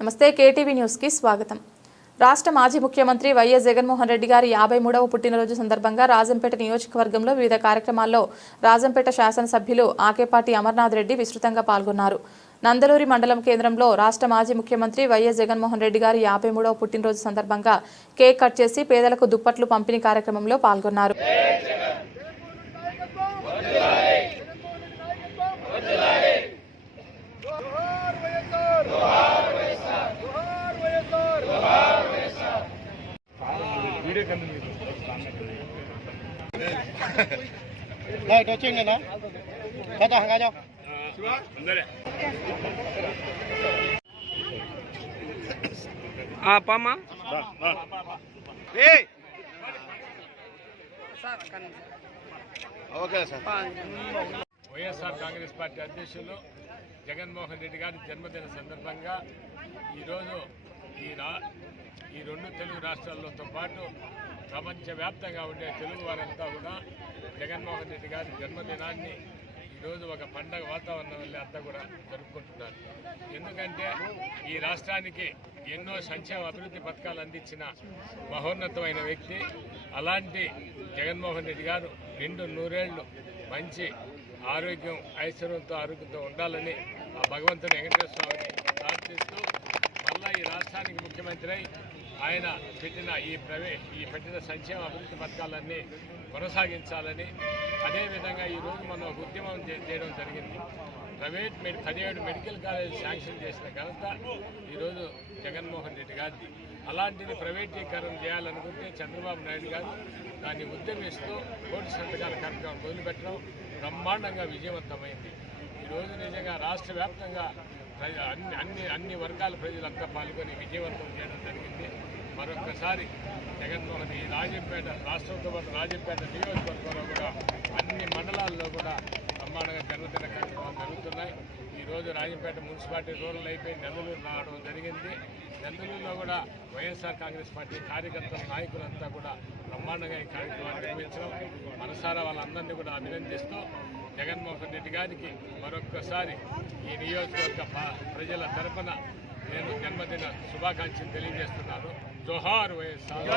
నమస్తే కేటీవీ న్యూస్కి స్వాగతం. రాష్ట్ర మాజీ ముఖ్యమంత్రి వైఎస్ జగన్మోహన్ రెడ్డి గారి యాభై మూడవ పుట్టినరోజు సందర్భంగా రాజంపేట నియోజకవర్గంలో వివిధ కార్యక్రమాల్లో రాజంపేట శాసనసభ్యులు ఆకేపాటి అమర్నాథ్ రెడ్డి విస్తృతంగా పాల్గొన్నారు. నందలూరి మండలం కేంద్రంలో రాష్ట్ర మాజీ ముఖ్యమంత్రి వైఎస్ జగన్మోహన్ రెడ్డి గారి యాభై మూడవ పుట్టినరోజు సందర్భంగా కేక్ కట్ చేసి పేదలకు దుప్పట్లు పంపిణీ కార్యక్రమంలో పాల్గొన్నారు. Này, tôi chuyên này nó. Có tao hàng ai không? ఆపమ్మా Đi. Okay sir YSR Congress party అధ్యక్షులు జగన్మోహన్ రెడ్డి గారి జన్మదిన సందర్భంగా ఈరోజు ఈ రా ఈ రెండు తెలుగు రాష్ట్రాలతో పాటు ప్రపంచవ్యాప్తంగా ఉండే తెలుగు వారంతా కూడా జగన్మోహన్ రెడ్డి గారి జన్మదినాన్ని ఈరోజు ఒక పండగ వాతావరణం వల్ల అంతా కూడా జరుపుకుంటున్నారు. ఎందుకంటే ఈ రాష్ట్రానికి ఎన్నో సంక్షేమ అభివృద్ధి పథకాలు అందించిన మహోన్నతమైన వ్యక్తి అలాంటి జగన్మోహన్ రెడ్డి గారు రెండు నూరేళ్ళు మంచి ఆరోగ్యం ఐశ్వర్యంతో ఆరోగ్యంతో ఉండాలని ఆ భగవంతుని వెంకటేశ్వర స్వామిని ప్రార్థిస్తూ వల్ల ఈ రాష్ట్రానికి ముఖ్యమంత్రి ఆయన పెట్టిన ఈ ప్రవే ఈ పెట్టిన సంక్షేమ అభివృద్ధి పథకాలన్నీ కొనసాగించాలని అదేవిధంగా ఈరోజు మనం ఒక ఉద్యమం చేయడం జరిగింది. ప్రైవేట్ మెడి పదిహేడు మెడికల్ కాలేజ్ శాంక్షన్ చేసిన ఘనత ఈరోజు జగన్మోహన్ రెడ్డి గారిది. అలాంటిది ప్రైవేటీకరణ చేయాలనుకుంటే చంద్రబాబు నాయుడు గారు దాన్ని ఉద్యమిస్తూ కోటి సంతకాల కార్యక్రమం మొదలుపెట్టడం బ్రహ్మాండంగా విజయవంతమైంది. ఈరోజు నిజంగా రాష్ట్ర వ్యాప్తంగా అన్ని అన్ని అన్ని వర్గాల ప్రజలంతా పాల్గొని విజయవంతం చేయడం జరిగింది. మరొక్కసారి జగన్మోహన్ ఈ రాజంపేట రాష్ట్రంతో పాటు రాజంపేట నియోజకవర్గంలో కూడా అన్ని మండలాల్లో కూడా బ్రహ్మాండంగా జన్మదిన కార్యక్రమాలు జరుగుతున్నాయి. ఈరోజు రాజంపేట మున్సిపాలిటీ రూరల్ అయిపోయి నెల్లూరు రావడం జరిగింది. నెల్లూరులో కూడా వైఎస్ఆర్ కాంగ్రెస్ పార్టీ కార్యకర్తల నాయకులంతా కూడా బ్రహ్మాండంగా ఈ కార్యక్రమాన్ని నిర్వహించడం మనసారా వాళ్ళందరినీ కూడా అభినందిస్తూ జగన్మోహన్ రెడ్డి గారికి మరొక్కసారి ఈ నియోజకవర్గ ప్రజల తరపున నేను జన్మదిన శుభాకాంక్షలు తెలియజేస్తున్నాను. జోహార్ వైఎస్ఆర్.